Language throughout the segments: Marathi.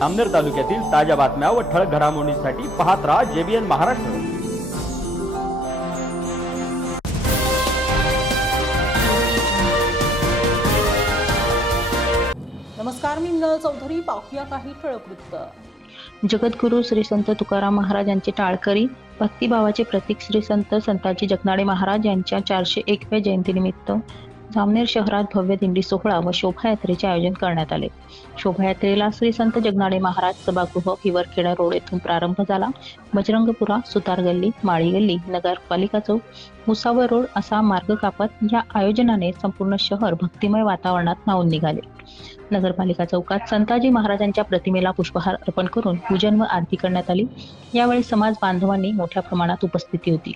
जामनेर तालुक्यातील ताज्या बातम्या व ठळक घडामोडींसाठी पाहत राहा JBN महाराष्ट्र। नमस्कार, मी मिनल चौधरी। पाहूया काही ठळक वृत्त। जगद्गुरू श्री संत तुकाराम महाराज यांचे टाळकरी भक्तिभावाचे प्रतीक श्री संत संताजी जगनाडे महाराज यांच्या 401व्या जयंतीनिमित्त जामनेर शहरात भव्य दिंडी सोहळा व शोभायात्रेचे आयोजन करण्यात आले। शोभायात्रेला श्री संत जगनाडे महाराज सभागृह हिवरखेडा रोड येथून प्रारंभ झाला। बजरंगपुरा, सुतार गल्ली, माळी गल्ली, नगरपालिका चौक, मुसावर रोड असा मार्ग कापत या आयोजनाने संपूर्ण शहर भक्तिमय वातावरणात न्हाऊन निघाले। नगरपालिका चौकात संताजी महाराजांच्या प्रतिमेला पुष्पहार अर्पण करून पूजन व आरती करण्यात आली। यावेळी समाज बांधवांनी मोठ्या प्रमाणात उपस्थिती होती।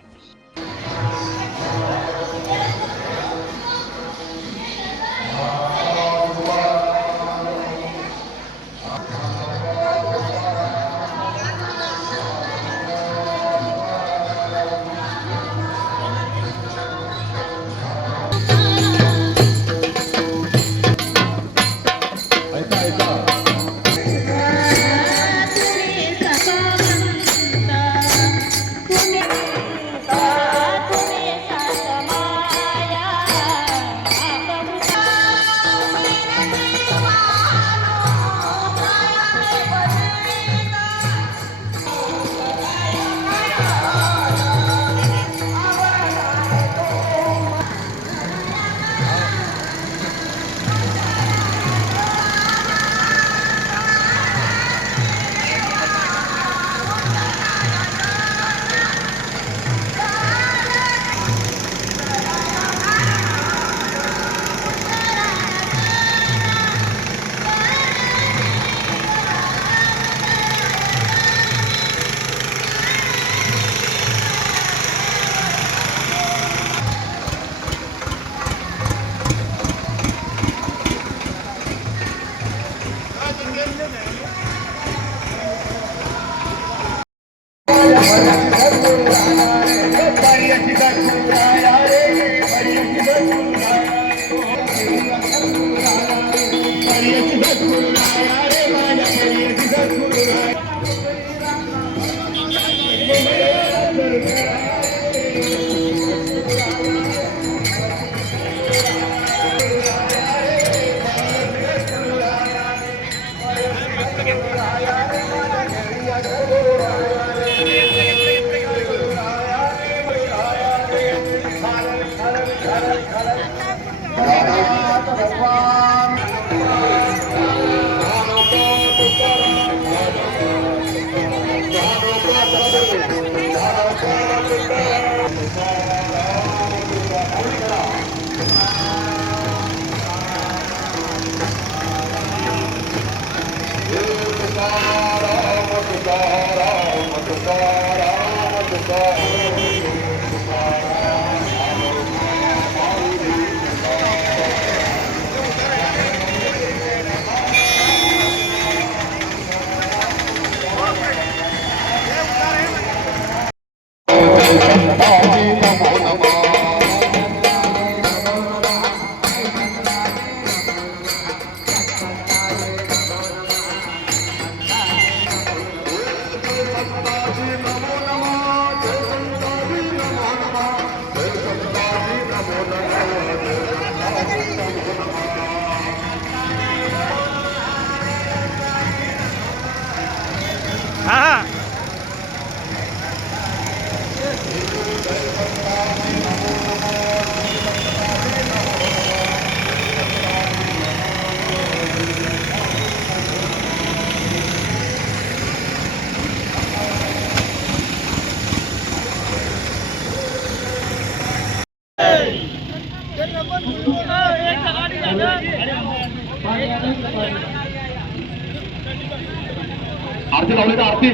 आरती लावली तर आरती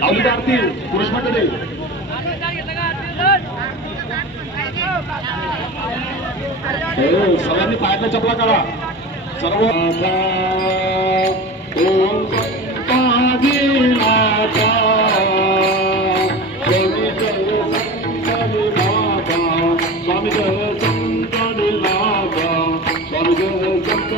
लावली तर आरती पुरुष मंडळी सगळ्यांनी पायातल्या चपला काढा सर्व स्वामी जय संत स्वामी जय संत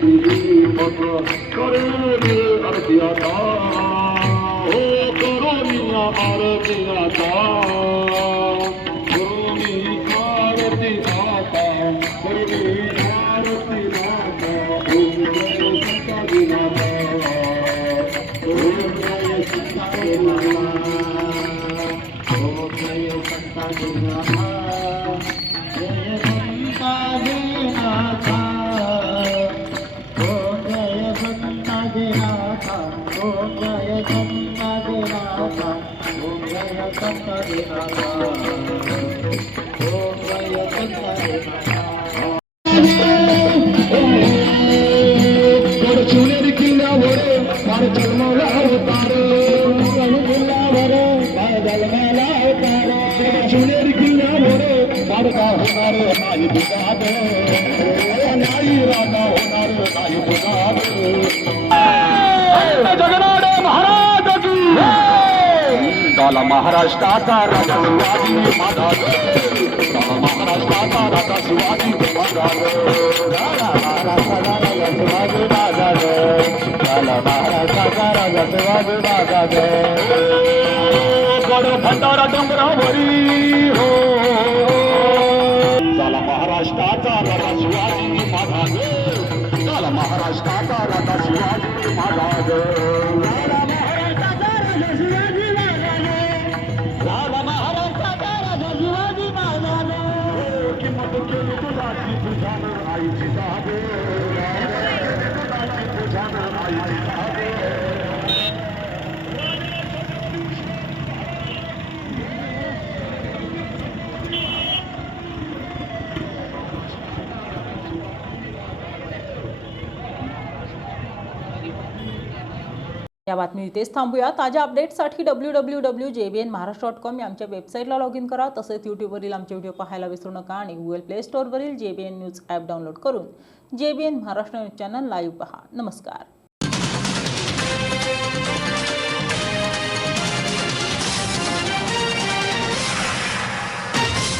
दीपक करुणी आरती आता हो करुणी आरती आता करुणी आरती आता करुणी आरती आता ओम जय संता दिनाता ओम जय संता दिनाता ओम जय संता दिनाता जय संता दिनाता ओम जय संता दिनाता ओम जय संता दिनाता ओम जय संता दिनाता ओम जय संता दिनाता सोनेरी किल्ल्यावर फार जन्मला अवतार किल्ल्यावर फार जन्मला अवतार सोनेरी किल्ल्यावर फार का होणार नाही तुझाद नाही राजा होणार नाही तुझाद जगनाडे महाराज की झाला महाराष्ट्राचा राजा शिवाजी महाराज झाला महाराष्ट्राचा राजा शिवाजी महाराज झाला महाराष्ट्राचा राजा शिवाजी महाराज झाला महाराष्ट्राचा राजा शिवाजी महाराज गड भंडारा डोंगरावरी हो झाला महाराष्ट्राचा राजा शिवाजी महाराज झाला महाराष्ट्राचा राजा शिवाजी महाराज झाला महाराष्ट्राचा राजा शिवाजी महाराज झाला महाराष्ट्राचा राजा शिवाजी महाराज किंमत केली तुझाची तुझ्यानं आईची जागे तुझाची तुझ्यानं आईची जागे या बातमी इथेच थांबूया. ताज्या अपडेट्ससाठी www.jbnmaharash.com या आमच्या वेबसाईटला लॉग इन करा. तसेच यूट्यूबवरील आमचे व्हिडिओ पाहायला विसरू नका आणि गुगल प्ले स्टोअरवरील JBN न्यूज ॲप डाउनलोड करून JBN Maharashtra news channel live पहा. नमस्कार.